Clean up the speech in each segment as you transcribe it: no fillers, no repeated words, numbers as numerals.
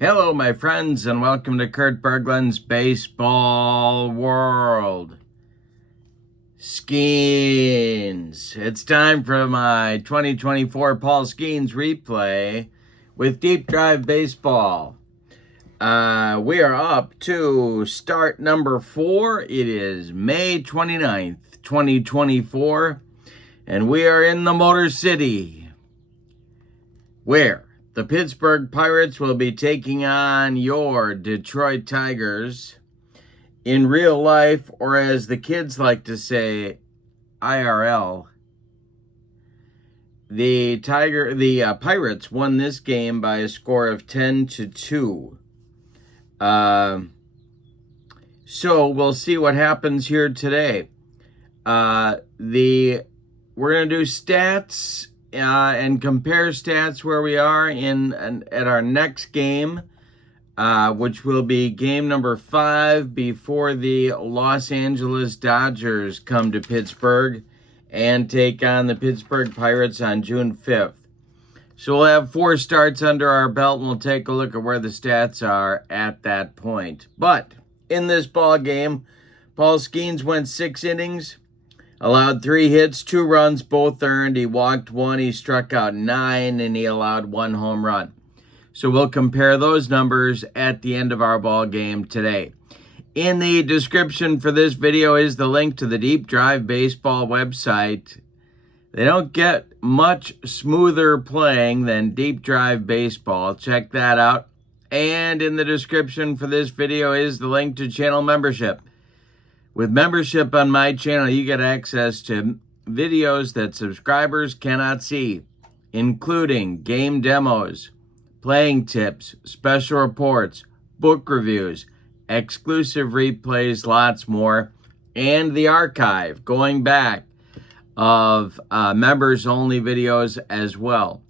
Hello, my friends, and welcome to Kurt Berglund's Baseball World. Skenes. It's time for my 2024 Paul Skenes replay with Deep Drive Baseball. We are up to start number 4. It is May 29th, 2024, and we are in the Motor City, where the Pittsburgh Pirates will be taking on your Detroit Tigers in real life, or as the kids like to say, IRL. The Pirates won this game by a score of 10-2. So we'll see what happens here today. We're gonna do stats and compare stats where we are at our next game, which will be game number 5 before the Los Angeles Dodgers come to Pittsburgh and take on the Pittsburgh Pirates on June 5th. So we'll have 4 starts under our belt, and we'll take a look at where the stats are at that point. But in this ball game, Paul Skenes went 6 innings, allowed 3 hits, 2 runs, both earned. He walked 1, he struck out 9, and he allowed 1 home run. So we'll compare those numbers at the end of our ball game today. In the description for this video is the link to the Deep Drive Baseball website. They don't get much smoother playing than Deep Drive Baseball. Check that out. And in the description for this video is the link to channel membership. With membership on my channel, you get access to videos that subscribers cannot see, including game demos, playing tips, special reports, book reviews, exclusive replays, lots more, and the archive going back of members-only videos as well.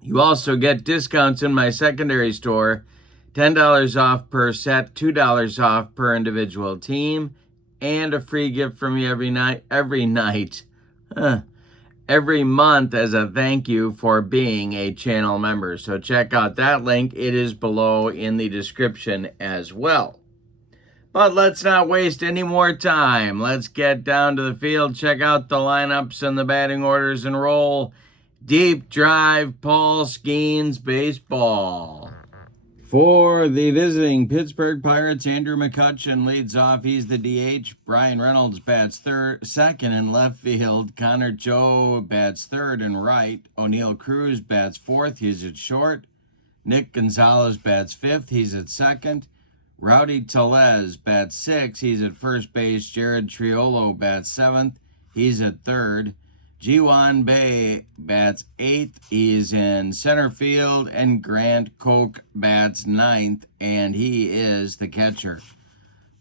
You also get discounts in my secondary store, $10 off per set, $2 off per individual team, and a free gift from me every month as a thank you for being a channel member. So check out that link. It is below in the description as well. But let's not waste any more time. Let's get down to the field, check out the lineups and the batting orders, and roll Deep Drive Paul Skenes Baseball. For the visiting Pittsburgh Pirates, Andrew McCutchen leads off. He's the DH. Brian Reynolds bats second in left field. Connor Joe bats third and right. O'Neill Cruz bats fourth. He's at short. Nick Gonzalez bats fifth. He's at second. Rowdy Tellez bats sixth. He's at first base. Jared Triolo bats seventh. He's at third. Ji-Wan Bae bats 8th. He's in center field. And Grant Koch bats 9th, and he is the catcher.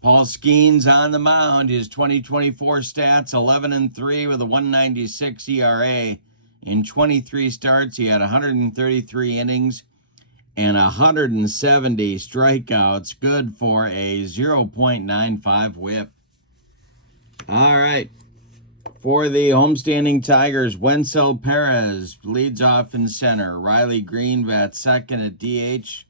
Paul Skenes on the mound. His 2024 stats, 11-3 with a 1.96 ERA. In 23 starts, he had 133 innings and 170 strikeouts. Good for a 0.95 whip. All right. For the homestanding Tigers, Wenzel Perez leads off in center. Riley Green bats second at DH.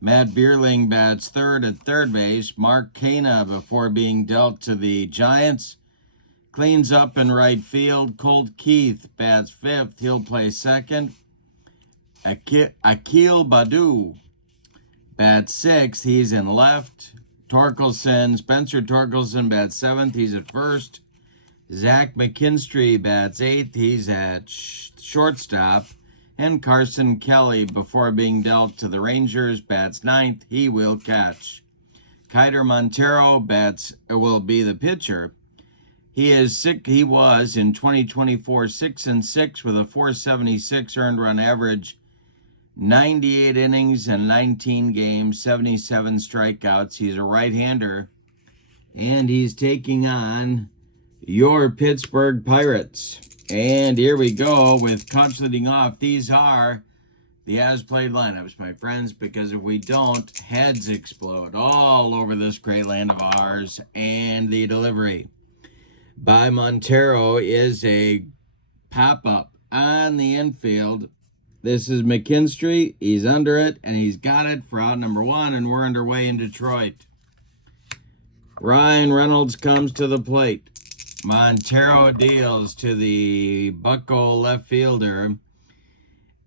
Matt Bierling bats third at third base. Mark Cana, before being dealt to the Giants, cleans up in right field. Colt Keith bats fifth. He'll play second. Akil Baddoo bats sixth. He's in left. Spencer Torkelson bats seventh. He's at first. Zach McKinstry bats 8th. He's at shortstop. And Carson Kelly, before being dealt to the Rangers, bats 9th. He will catch. Kiter Montero will be the pitcher. He was in 2024 6-6 with a 476 earned run average, 98 innings and 19 games, 77 strikeouts. He's a right-hander, and he's taking on your Pittsburgh Pirates. And here we go with Cutch leading off. These are the as-played lineups, my friends, because if we don't, heads explode all over this great land of ours. And the delivery by Montero is a pop-up on the infield This is McKinstry. He's under it, and he's got it for out number 1, and we're underway in Detroit. Ryan Reynolds comes to the plate. Montero deals to the Bucko left fielder.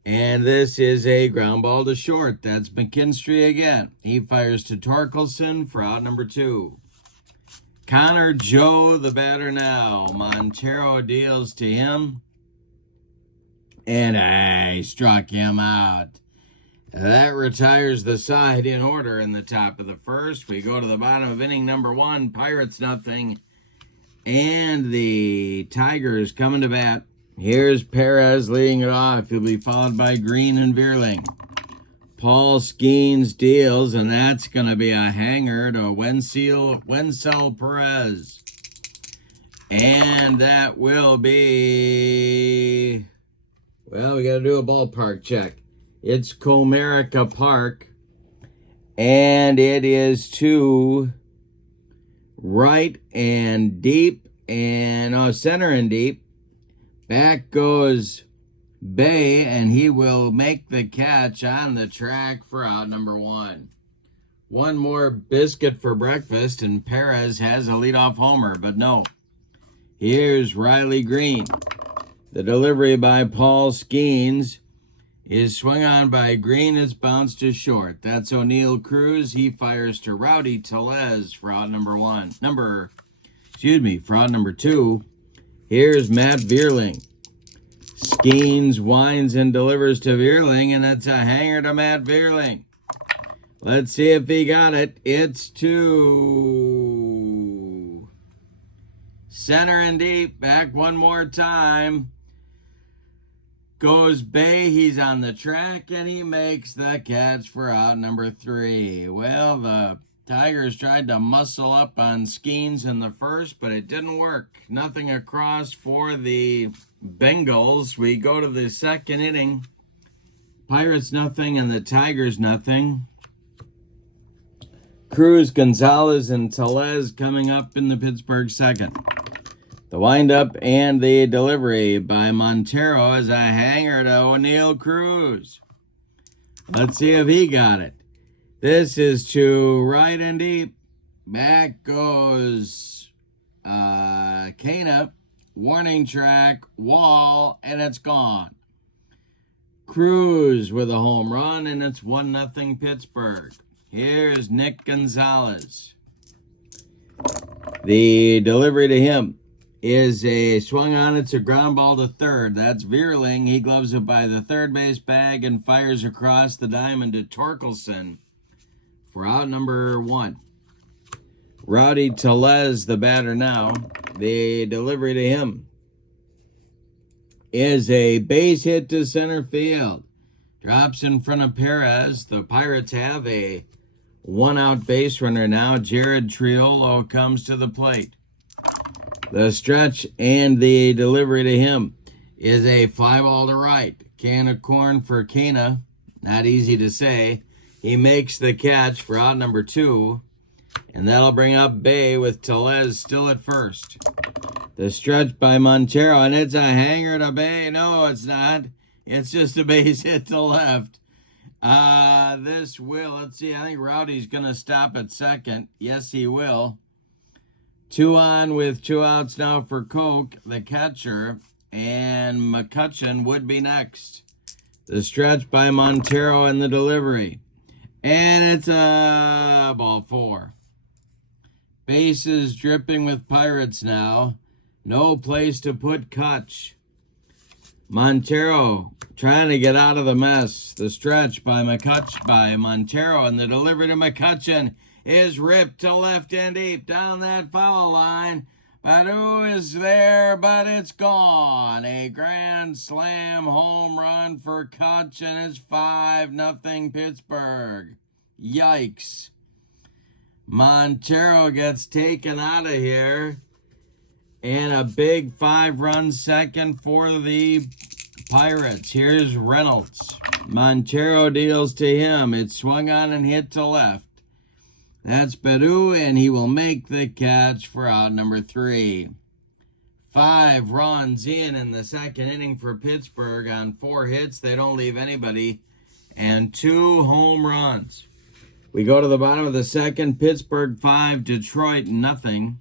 And this is a ground ball to short. That's McKinstry again. He fires to Torkelson for out number 2. Connor Joe, the batter now. Montero deals to him. And he struck him out. That retires the side in order in the top of the first. We go to the bottom of inning number 1. Pirates nothing. And the Tigers coming to bat. Here's Perez leading it off. He'll be followed by Green and Veerling. Paul Skenes deals, and that's going to be a hanger to Wenzel Perez. And that will be... Well, we got to do a ballpark check. It's Comerica Park. And it is to right and deep and center and deep. Back goes Bay, and he will make the catch on the track for out number 1. One more biscuit for breakfast, and Perez has a leadoff homer, but no. Here's Riley Green. The delivery by Paul Skenes is swung on by Green. It's bounced to short. That's O'Neill Cruz. He fires to Rowdy Tellez for out number 1. For out number 2. Here's Matt Veerling. Skenes winds and delivers to Veerling, and it's a hanger to Matt Veerling. Let's see if he got it. It's to center and deep. Back one more time. Goes Bay. He's on the track, and he makes the catch for out number 3. Well, the Tigers tried to muscle up on Skenes in the first, but it didn't work. Nothing across for the Bengals. We go to the second inning. Pirates nothing and the Tigers nothing. Cruz, Gonzalez, and Tellez coming up in the Pittsburgh second. The windup and the delivery by Montero is a hanger to O'Neill Cruz. Let's see if he got it. This is to right and deep. Back goes Cana. Warning track, wall, and it's gone. Cruz with a home run, and it's 1-0 Pittsburgh. Here's Nick Gonzalez. The delivery to him is a swung on. It's a ground ball to third. That's Veerling. He gloves it by the third base bag and fires across the diamond to Torkelson for out number 1. Rowdy Tellez, the batter now. The delivery to him is a base hit to center field. Drops in front of Perez. The Pirates have a 1-out base runner now. Jared Triolo comes to the plate. The stretch and the delivery to him is a fly ball to right. Can of corn for Cana. Not easy to say. He makes the catch for out number 2. And that'll bring up Bay with Tellez still at first. The stretch by Montero, and it's a hanger to Bay. No, it's not. It's just a base hit to left. This will, let's see, I think Rowdy's going to stop at second. Yes, he will. 2 on with 2 outs now for Koch, the catcher, and McCutcheon would be next. The stretch by Montero and the delivery. And it's a ball 4. Bases dripping with Pirates now. No place to put Kutch. Montero trying to get out of the mess. The stretch by Montero, and the delivery to McCutcheon is ripped to left and deep down that foul line. Badu is there, but it's gone. A grand slam home run for Kutch, and it's 5-0 Pittsburgh. Yikes. Montero gets taken out of here. And a big 5-run second for the Pirates. Here's Reynolds. Montero deals to him. It's swung on and hit to left. That's Badu, and he will make the catch for out number 3. 5 runs in the second inning for Pittsburgh on 4 hits. They don't leave anybody. And 2 home runs. We go to the bottom of the second. Pittsburgh 5, Detroit nothing.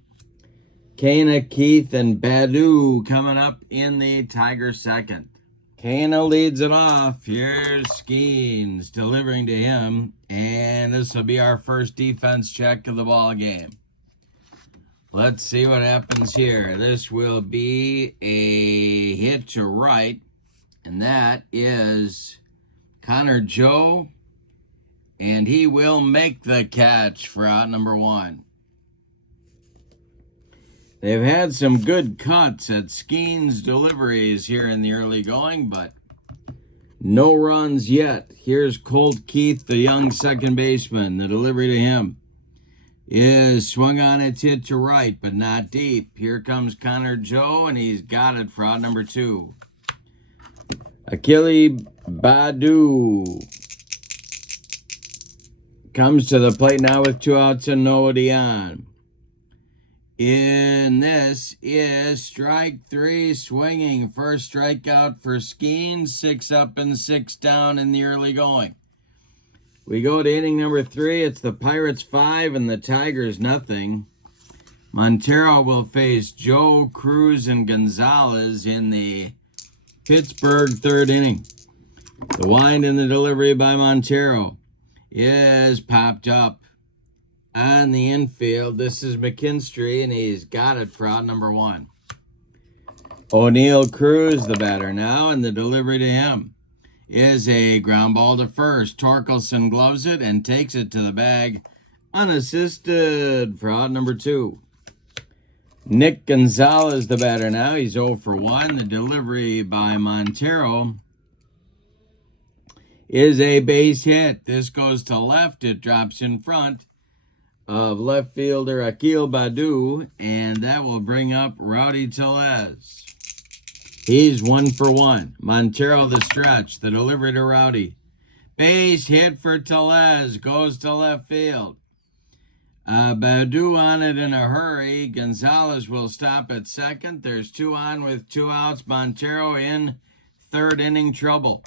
Kana, Keith, and Badu coming up in the Tigers second. Kana leads it off. Here's Skenes delivering to him. And this will be our first defense check of the ball game. Let's see what happens here. This will be a hit to right. And that is Connor Joe. And he will make the catch for out number 1. They've had some good cuts at Skenes deliveries here in the early going, but no runs yet. Here's Colt Keith, the young second baseman. The delivery to him is swung on, its hit to right, but not deep. Here comes Connor Joe, and he's got it for out number 2. Achille Badu comes to the plate now with 2 outs and nobody on. In this is strike 3, swinging. First strikeout for Skenes, 6 up and 6 down in the early going. We go to inning number 3. It's the Pirates 5 and the Tigers nothing. Montero will face Joe, Cruz, and Gonzalez in the Pittsburgh third inning. The wind and the delivery by Montero is popped up on the infield. This is McKinstry, and he's got it for out number 1. O'Neill Cruz, the batter now, and the delivery to him is a ground ball to first. Torkelson gloves it and takes it to the bag unassisted for out number 2. Nick Gonzalez, the batter now. He's 0 for 1. The delivery by Montero is a base hit. This goes to left. It drops in front of left fielder Achille Badu, and that will bring up Rowdy Tellez. He's 1 for 1. Montero the stretch, the delivery to Rowdy. Base hit for Tellez, goes to left field. Badu on it in a hurry. Gonzalez will stop at second. There's 2 on with 2 outs. Montero in third inning trouble.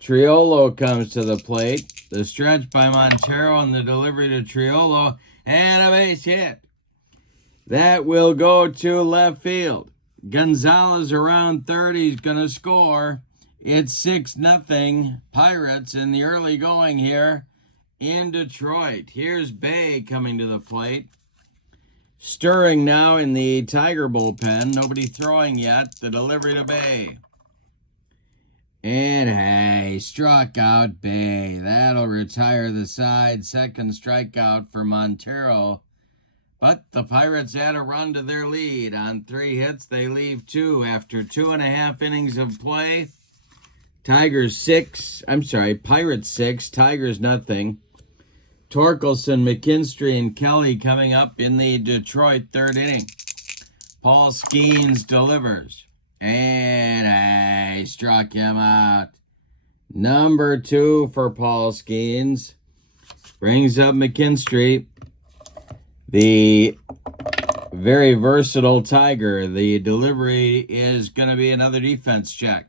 Triolo comes to the plate. The stretch by Montero and the delivery to Triolo, and a base hit. That will go to left field. Gonzalez around third. He's going to score. It's 6-0 Pirates in the early going here in Detroit. Here's Bay coming to the plate. Stirring now in the Tiger bullpen. Nobody throwing yet. The delivery to Bay. And hey, struck out Bay. That'll retire the side. Second strikeout for Montero. But the Pirates add a run to their lead. On 3 hits, they leave 2 after 2.5 innings of play. Pirates 6, Tigers nothing. Torkelson, McKinstry, and Kelly coming up in the Detroit third inning. Paul Skenes delivers. And I struck him out. Number 2 for Paul Skenes. Brings up McKinstry, the very versatile Tiger. The delivery is going to be another defense check.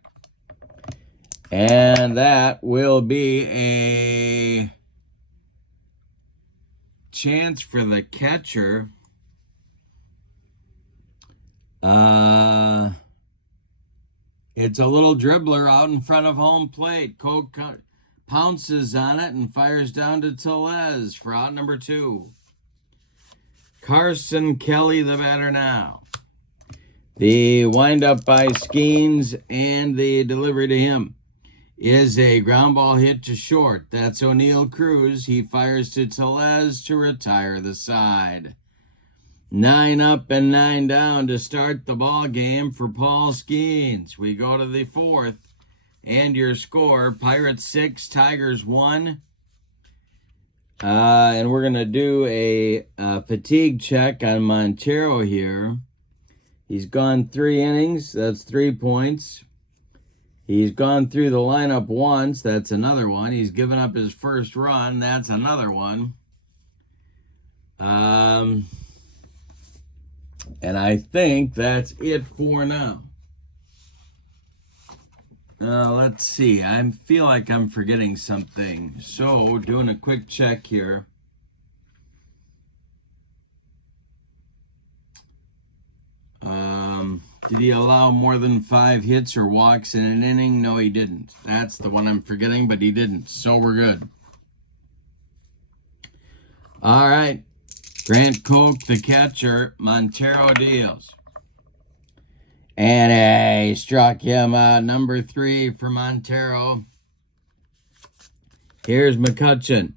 And that will be a chance for the catcher. It's a little dribbler out in front of home plate. Coke pounces on it and fires down to Tellez for out number 2. Carson Kelly, the batter now. The windup by Skenes and the delivery to him is a ground ball hit to short. That's O'Neill Cruz. He fires to Tellez to retire the side. 9 up and 9 down to start the ball game for Paul Skenes. We go to the 4th, and your score: Pirates 6, Tigers 1. And we're going to do a fatigue check on Montero here. He's gone 3 innings. That's 3 points. He's gone through the lineup once. That's another one. He's given up his first run. That's another one. And I think that's it for now. Let's see. I feel like I'm forgetting something. So, doing a quick check here. Did he allow more than 5 hits or walks in an inning? No, he didn't. That's the one I'm forgetting, but he didn't. So we're good. All right. Grant Koch, the catcher. Montero deals. And he struck him out. Number 3 for Montero. Here's McCutcheon.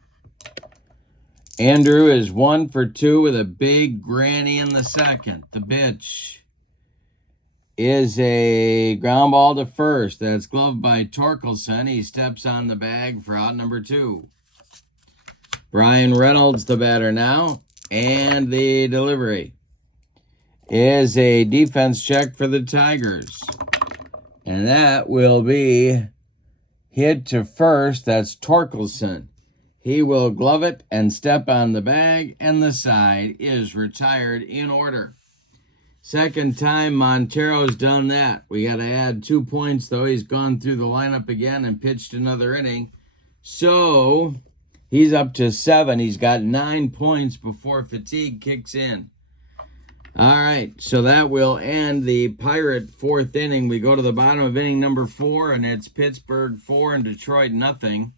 Andrew is 1 for 2 with a big granny in the second. The pitch is a ground ball to first. That's gloved by Torkelson. He steps on the bag for out number 2. Brian Reynolds, the batter now. And the delivery is a defense check for the Tigers. And that will be hit to first. That's Torkelson. He will glove it and step on the bag, and the side is retired in order. Second time Montero's done that. We got to add 2 points, though. He's gone through the lineup again and pitched another inning. So he's up to 7. He's got 9 points before fatigue kicks in. All right, so that will end the Pirate 4th inning. We go to the bottom of inning number 4, and it's Pittsburgh 4 and Detroit nothing.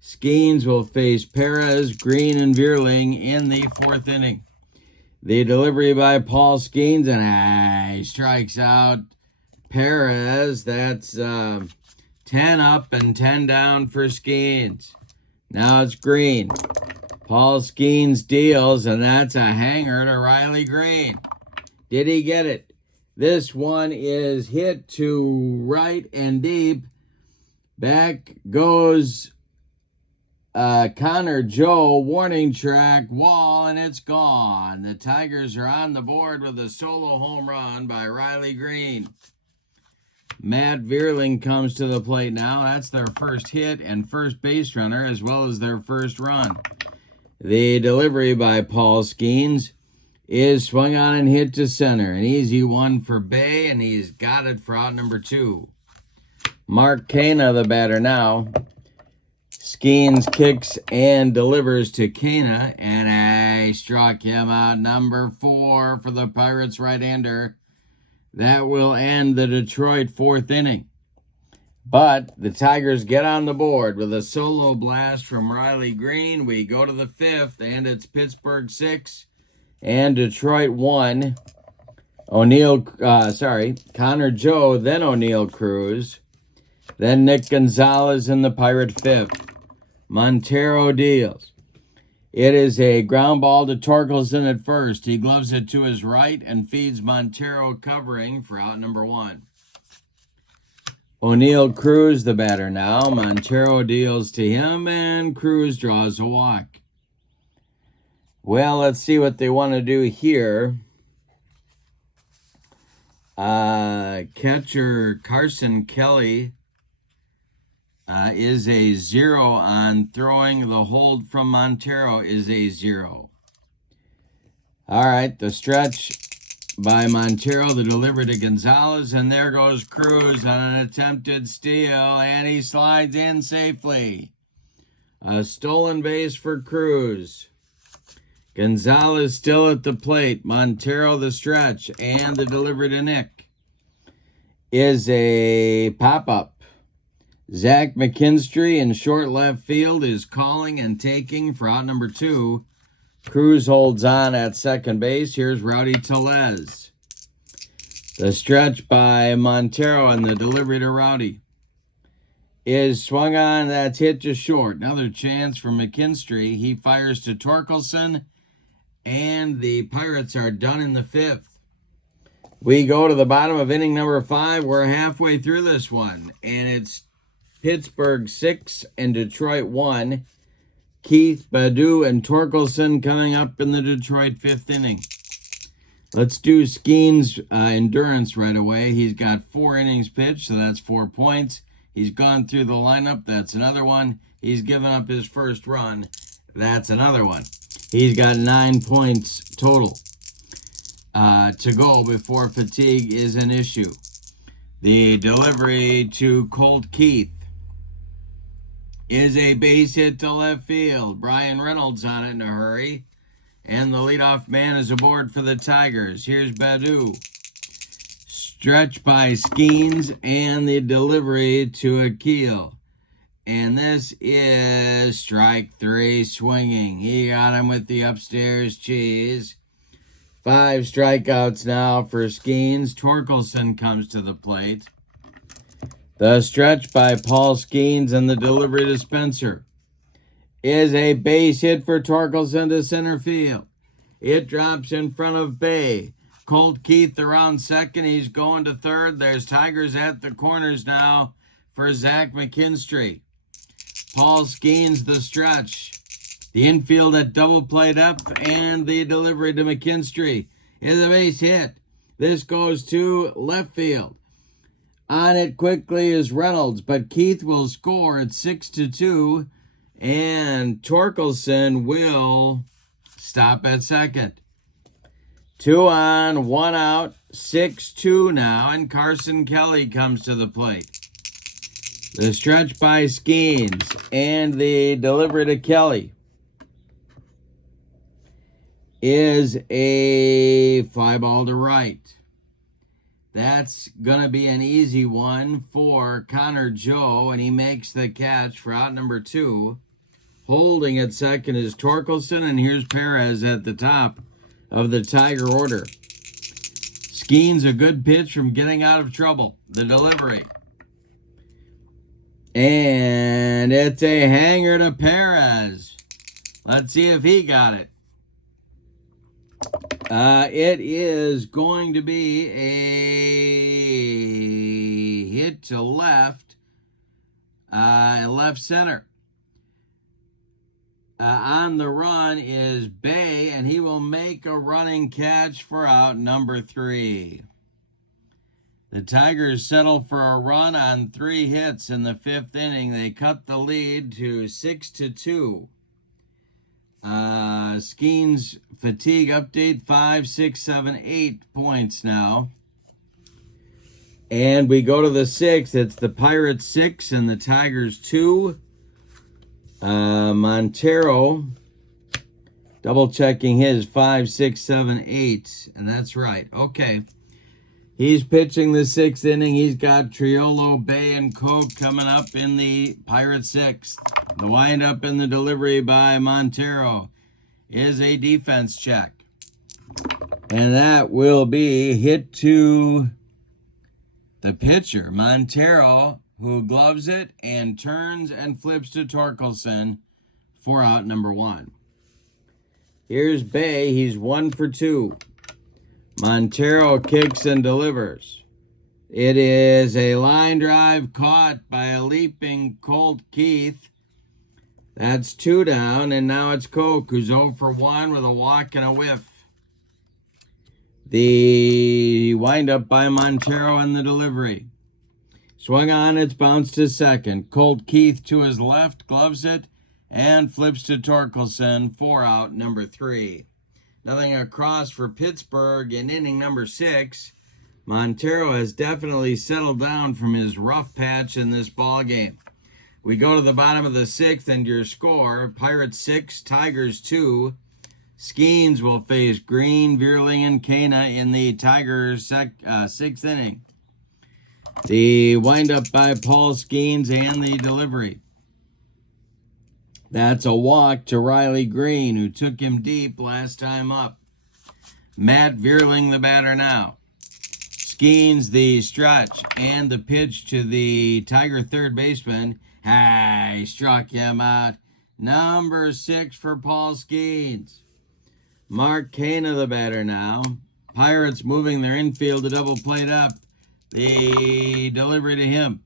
Skenes will face Perez, Green, and Vierling in the 4th inning. The delivery by Paul Skenes, and he strikes out Perez. That's 10 up and 10 down for Skenes. Now it's Green. Paul Skenes deals, and that's a hanger to Riley Green. Did he get it? This one is hit to right and deep. Back goes Connor Joe, warning track, wall, and it's gone. The Tigers are on the board with a solo home run by Riley Green. Matt Vierling comes to the plate now. That's their first hit and first base runner, as well as their first run. The delivery by Paul Skenes is swung on and hit to center. An easy one for Bay, and he's got it for out number 2. Mark Cana, the batter now. Skenes kicks and delivers to Cana, and he struck him out. Number 4 for the Pirates right-hander. That will end the Detroit 4th inning. But the Tigers get on the board with a solo blast from Riley Green. We go to the 5th, and it's Pittsburgh 6 and Detroit 1. Connor Joe, then O'Neill Cruz, then Nick Gonzalez in the Pirate 5th. Montero deals. It is a ground ball to Torkelson at first. He gloves it to his right and feeds Montero covering for out number 1. O'Neill Cruz, the batter now. Montero deals to him, and Cruz draws a walk. Well, let's see what they want to do here. Catcher Carson Kelly is a 0 on throwing. The hold from Montero is a 0. All right, the stretch by Montero, the delivery to Gonzalez, and there goes Cruz on an attempted steal, and he slides in safely. A stolen base for Cruz. Gonzalez still at the plate. Montero the stretch, and the delivery to Nick is a pop-up. Zach McKinstry in short left field is calling and taking for out number 2. Cruz holds on at second base. Here's Rowdy Tellez. The stretch by Montero and the delivery to Rowdy is swung on. That's hit to short. Another chance for McKinstry. He fires to Torkelson, and the Pirates are done in the 5th. We go to the bottom of inning number 5. We're halfway through this one, and it's Pittsburgh 6 and Detroit 1. Keith, Badu, and Torkelson coming up in the Detroit 5th inning. Let's do Skenes' endurance right away. He's got 4 innings pitched, so that's 4 points. He's gone through the lineup. That's another one. He's given up his first run. That's another one. He's got 9 points total. to go before fatigue is an issue. The delivery to Colt Keith is a base hit to left field. Brian Reynolds on it in a hurry. And the leadoff man is aboard for the Tigers. Here's Badu. Stretch by Skenes and the delivery to Akil. And this is strike 3 swinging. He got him with the upstairs cheese. 5 strikeouts now for Skenes. Torkelson comes to the plate. The stretch by Paul Skenes and the delivery to Spencer is a base hit for Torkelson to center field. It drops in front of Bay. Colt Keith around second. He's going to third. There's Tigers at the corners now for Zach McKinstry. Paul Skenes the stretch. The infield at double play depth and the delivery to McKinstry is a base hit. This goes to left field. On it quickly is Reynolds, but Keith will score at 6-2, and Torkelson will stop at second. 2 on, 1 out, 6-2 now, and Carson Kelly comes to the plate. The stretch by Skenes and the delivery to Kelly is a fly ball to right. That's going to be an easy one for Connor Joe, and he makes the catch for out number 2. Holding at second is Torkelson, and here's Perez at the top of the Tiger order. Skenes a good pitch from getting out of trouble. The delivery. And it's a hanger to Perez. Let's see if he got it. It is going to be a hit to left, left center. On the run is Bay, and he will make a running catch for out number 3. The Tigers settle for a run on 3 hits in the 5th inning. They cut the lead to 6-2. Skenes fatigue update 5, 6, 7, 8 points now. And we go to the 6th. It's the Pirates 6 and the Tigers 2. Montero double checking his 5, 6, 7, 8. And that's right. Okay. He's pitching the 6th inning. He's got Triolo, Bay, and Koch coming up in the Pirates 6th. The windup in the delivery by Montero is a defense check. And that will be hit to the pitcher, Montero, who gloves it and turns and flips to Torkelson for out number 1. Here's Bay. He's 1 for 2. Montero kicks and delivers. It is a line drive caught by a leaping Colt Keith. That's 2 down, and now it's Koch, who's 0 for 1 with a walk and a whiff. The windup by Montero in the delivery. Swung on, it's bounced to second. Colt Keith to his left, gloves it, and flips to Torkelson for out number 3. Nothing across for Pittsburgh in inning number 6. Montero has definitely settled down from his rough patch in this ball game. We go to the bottom of the 6th, and your score, Pirates 6, Tigers 2. Skenes will face Green, Vierling, and Cana in the Tigers 6th inning. The windup by Paul Skenes and the delivery. That's a walk to Riley Green, who took him deep last time up. Matt Vierling, the batter now. Skenes the stretch and the pitch to the Tiger third baseman. He struck him out. Number 6 for Paul Skenes. Mark Cana, the batter now. Pirates moving their infield to double plate up. The delivery to him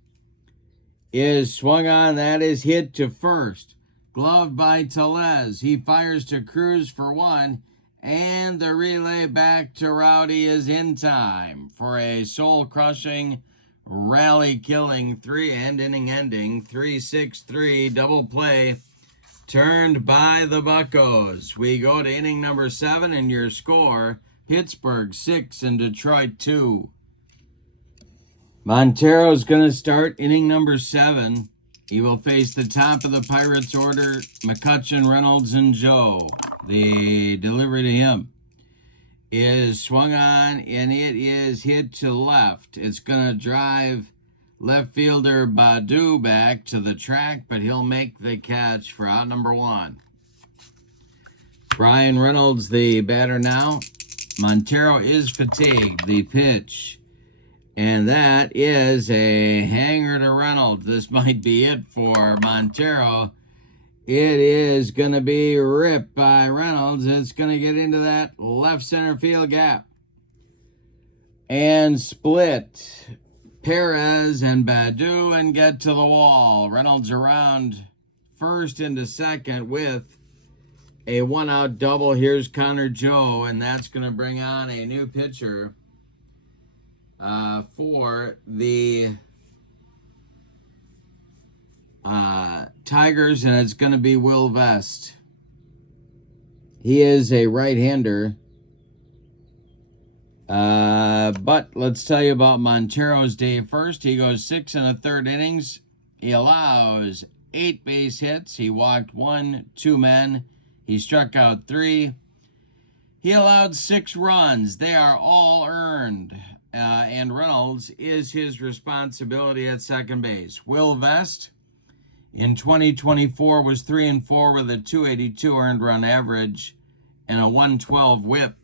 is swung on. That is hit to first. Gloved by Tellez. He fires to Cruz for 1. And the relay back to Rowdy is in time for a soul-crushing, rally-killing, inning-ending 3-6-3 double play turned by the Buccos. We go to inning number 7, and your score, Pittsburgh 6 and Detroit 2. Montero's going to start inning number 7. He will face the top of the Pirates order, McCutchen, Reynolds, and Joe. The delivery to him is swung on, and it is hit to left. It's going to drive left fielder Badu back to the track, but he'll make the catch for out number 1. Brian Reynolds, the batter now. Montero is fatigued. The pitch. And that is a hanger to Reynolds. This might be it for Montero. It is going to be ripped by Reynolds. It's going to get into that left center field gap. And split Perez and Badu and get to the wall. Reynolds around first into second with a 1-out double. Here's Connor Joe, and that's going to bring on a new pitcher for the Tigers, and it's going to be Will Vest. He is a right-hander. But let's tell you about Montero's day first. He goes 6 1/3 innings. He allows 8 base hits. He walked 1, 2 men. He struck out 3. He allowed 6 runs. They are all earned. And Reynolds is his responsibility at second base. Will Vest in 2024 was 3-4 with a 282 earned run average and a 112 whip.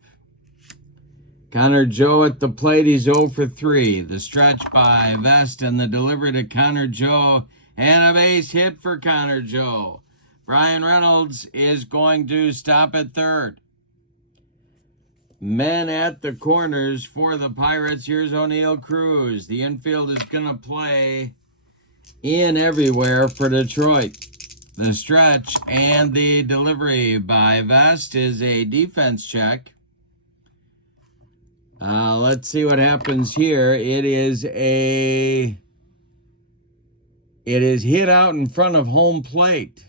Connor Joe at the plate, he's 0 for 3. The stretch by Vest and the delivery to Connor Joe, and a base hit for Connor Joe. Brian Reynolds is going to stop at third. Men at the corners for the Pirates. Here's O'Neal Cruz. The infield is going to play in everywhere for Detroit. The stretch and the delivery by Vest is a defense check. Let's see what happens here. It is hit out in front of home plate.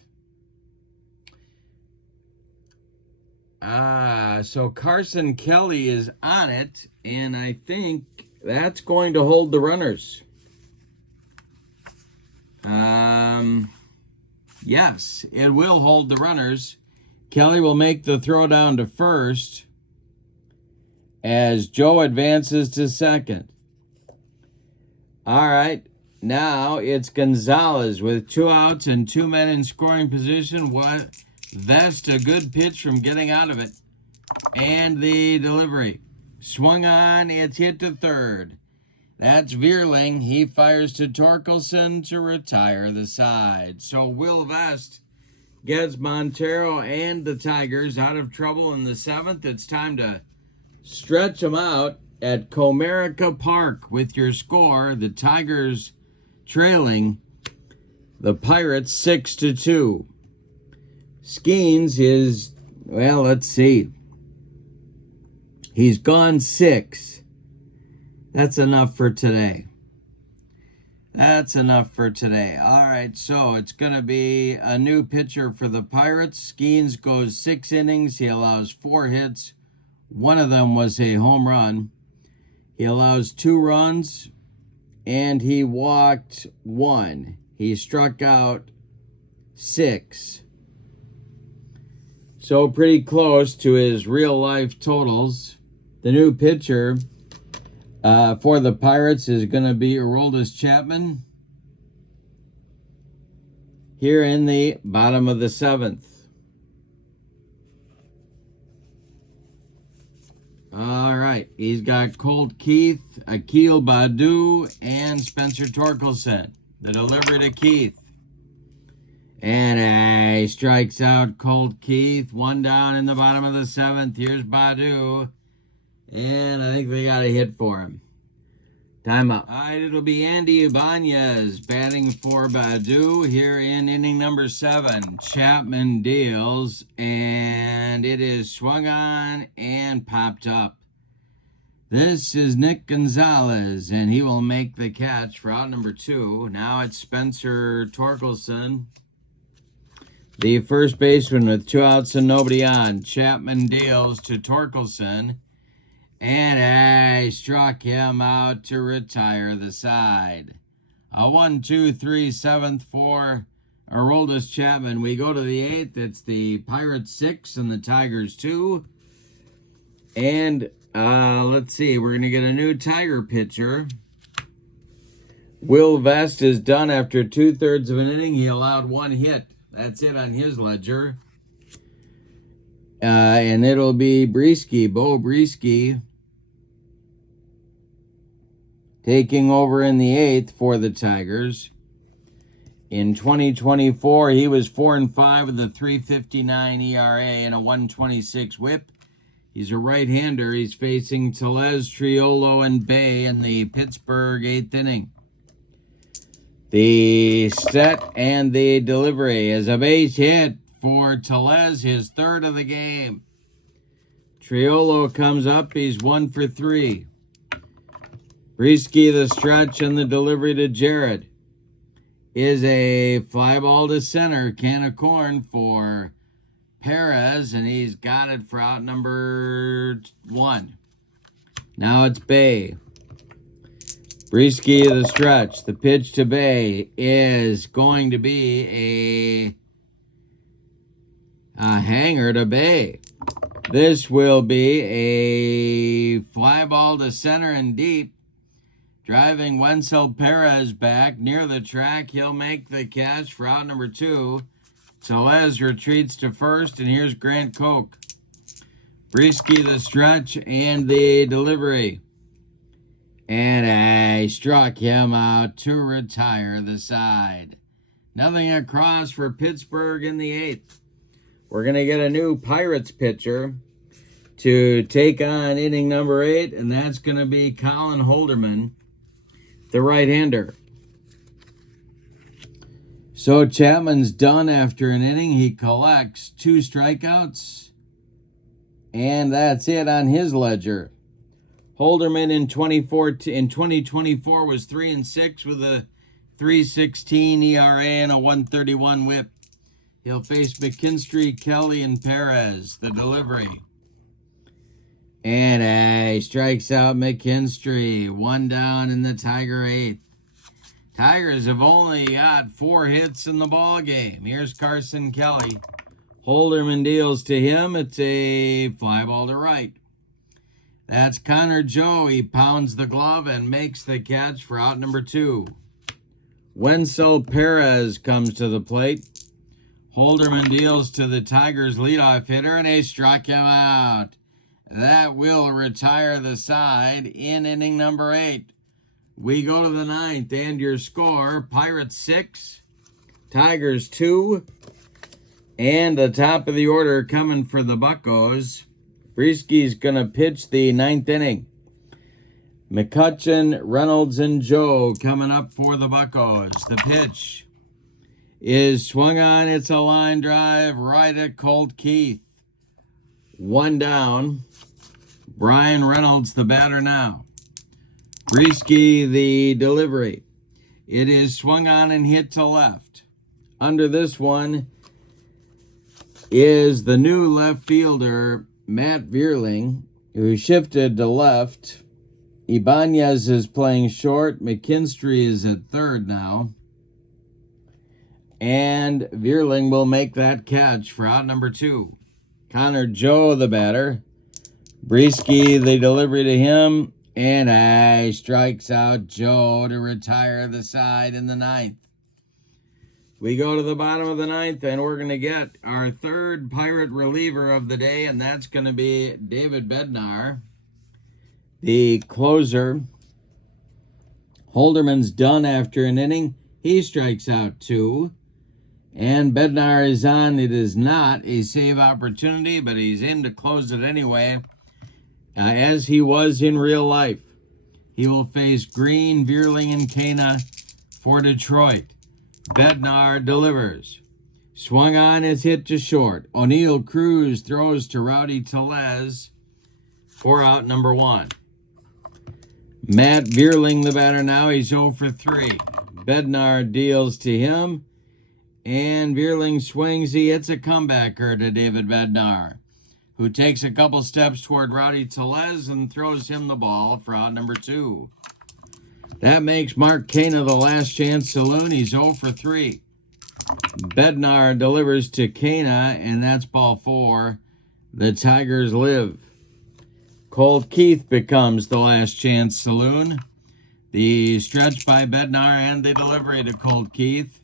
So Carson Kelly is on it, and I think that's going to hold the runners. Yes, it will hold the runners. Kelly will make the throw down to first as Joe advances to second. All right, now it's Gonzalez with 2 outs and 2 men in scoring position. Vest, a good pitch from getting out of it. And the delivery. Swung on, it's hit to third. That's Vierling. He fires to Torkelson to retire the side. So Will Vest gets Montero and the Tigers out of trouble in the 7th. It's time to stretch them out at Comerica Park with your score. The Tigers trailing the Pirates 6-2. Skenes is, well, let's see. He's gone 6. That's enough for today. That's enough for today. All right, so it's going to be a new pitcher for the Pirates. Skenes goes 6 innings. He allows 4 hits. One of them was a home run. He allows 2 runs, and he walked 1. He struck out 6. So pretty close to his real-life totals. The new pitcher for the Pirates is going to be Aroldis Chapman here in the bottom of the 7th. All right, he's got Colt Keith, Akil Badu, and Spencer Torkelson. The delivery to Keith. And he strikes out Colt Keith. 1 down in the bottom of the 7th. Here's Badu. And I think they got a hit for him. Time up. All right, it'll be Andy Ibanez batting for Badu here in inning number 7. Chapman deals, and it is swung on and popped up. This is Nick Gonzalez, and he will make the catch for out number 2. Now it's Spencer Torkelson, the first baseman with 2 outs and nobody on. Chapman deals to Torkelson. And I struck him out to retire the side. A 1, 2, 3, 7th for Aroldis Chapman. We go to the 8th. It's the Pirates 6 and the Tigers 2. And let's see. We're going to get a new Tiger pitcher. Will Vest is done after 2/3 of an inning. He allowed 1 hit. That's it on his ledger. And it'll be Bo Brieske, taking over in the 8th for the Tigers. In 2024, he was 4-5 with a 3.59 ERA and a 1.26 WHIP. He's a right-hander. He's facing Tellez, Triolo, and Bay in the Pittsburgh 8th inning. The set and the delivery is a base hit for Tellez, his 3rd of the game. Triolo comes up. He's 1 for 3. Brieske, the stretch, and the delivery to Jared is a fly ball to center. Can of corn for Perez, and he's got it for out number 1. Now it's Bay. Brieske, the stretch. The pitch to Bay is going to be a hanger to Bay. This will be a fly ball to center and deep. Driving Wenzel Perez back near the track. He'll make the catch for out number 2. Tellez retreats to first, and here's Grant Koch. Brieske, the stretch, and the delivery. And I struck him out to retire the side. Nothing across for Pittsburgh in the 8th. We're going to get a new Pirates pitcher to take on inning number 8, and that's going to be Colin Holderman, the right-hander. So Chapman's done after an inning. He collects 2 strikeouts, and that's it on his ledger. Holderman in 2024 was 3-6 with a 3.16 ERA and a 1.31 WHIP. He'll face McKinstry, Kelly, and Perez. The delivery. And strikes out McKinstry. 1 down in the Tiger 8th. Tigers have only got 4 hits in the ball game. Here's Carson Kelly. Holderman deals to him. It's a fly ball to right. That's Connor Joe. He pounds the glove and makes the catch for out number 2. Wenzel Perez comes to the plate. Holderman deals to the Tigers' leadoff hitter, and they struck him out. That will retire the side in inning number 8. We go to the 9th, and your score, Pirates 6, Tigers 2, and the top of the order coming for the Buccos. Brieske's going to pitch the 9th inning. McCutcheon, Reynolds, and Joe coming up for the Buccos. The pitch is swung on. It's a line drive right at Colt Keith. 1 down. Brian Reynolds, the batter now. Brieske, the delivery. It is swung on and hit to left. Under this one is the new left fielder, Matt Vierling, who shifted to left. Ibanez is playing short. McKinstry is at third now. And Vierling will make that catch for out number 2. Connor Joe, the batter. Brieske, the delivery to him. And strikes out Joe to retire the side in the 9th. We go to the bottom of the 9th, and we're going to get our 3rd Pirate reliever of the day, and that's going to be David Bednar, the closer. Holderman's done after an inning. He strikes out 2. And Bednar is on. It is not a save opportunity, but he's in to close it anyway, as he was in real life. He will face Green, Vierling, and Cana for Detroit. Bednar delivers. Swung on, is hit to short. O'Neill Cruz throws to Rowdy Tellez for out number 1. Matt Vierling, the batter now. He's 0 for 3. Bednar deals to him. And Vierling swings. He hits a comebacker to David Bednar. who takes a couple steps toward Rowdy Tellez and throws him the ball for out number 2. That makes Mark Kana the last chance saloon. He's 0 for 3. Bednar delivers to Kana, and that's ball 4. The Tigers live. Colt Keith becomes the last chance saloon. The stretch by Bednar and the delivery to Colt Keith.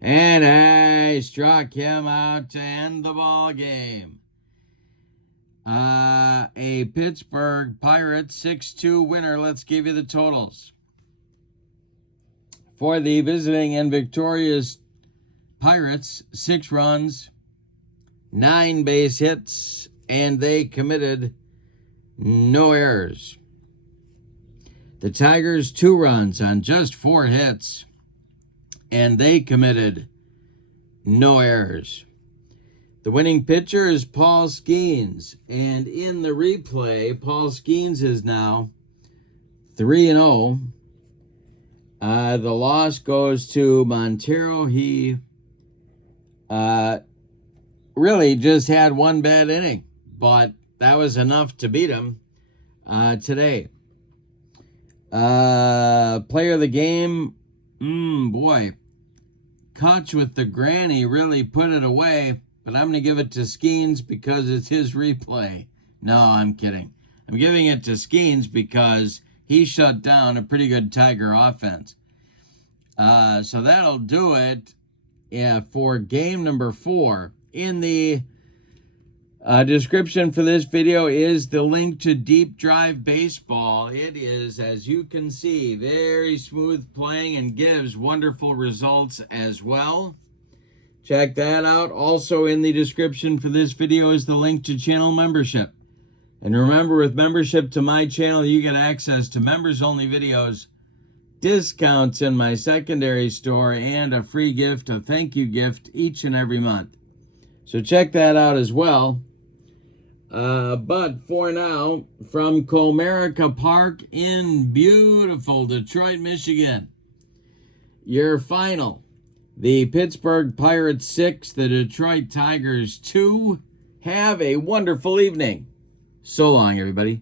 And I struck him out to end the ball game. A Pittsburgh Pirates 6-2 winner. Let's give you the totals. For the visiting and victorious Pirates, 6 runs, 9 base hits, and they committed no errors. The Tigers, 2 runs on just 4 hits, and they committed no errors. The winning pitcher is Paul Skenes, and in the replay, Paul Skenes is now 3-0. The loss goes to Montero. He really just had one bad inning, but that was enough to beat him today. Player of the game, boy, Koch with the granny really put it away, but I'm going to give it to Skenes because it's his replay. No, I'm kidding. I'm giving it to Skenes because he shut down a pretty good Tiger offense. So that'll do it for game number 4. In the description for this video is the link to Deep Drive Baseball. It is, as you can see, very smooth playing and gives wonderful results as well. Check that out. Also in the description for this video is the link to channel membership. And remember, with membership to my channel, you get access to members-only videos, discounts in my secondary store, and a free gift, a thank you gift each and every month. So check that out as well. But for now, from Comerica Park in beautiful Detroit, Michigan, your final. The Pittsburgh Pirates 6, the Detroit Tigers 2. Have a wonderful evening. So long, everybody.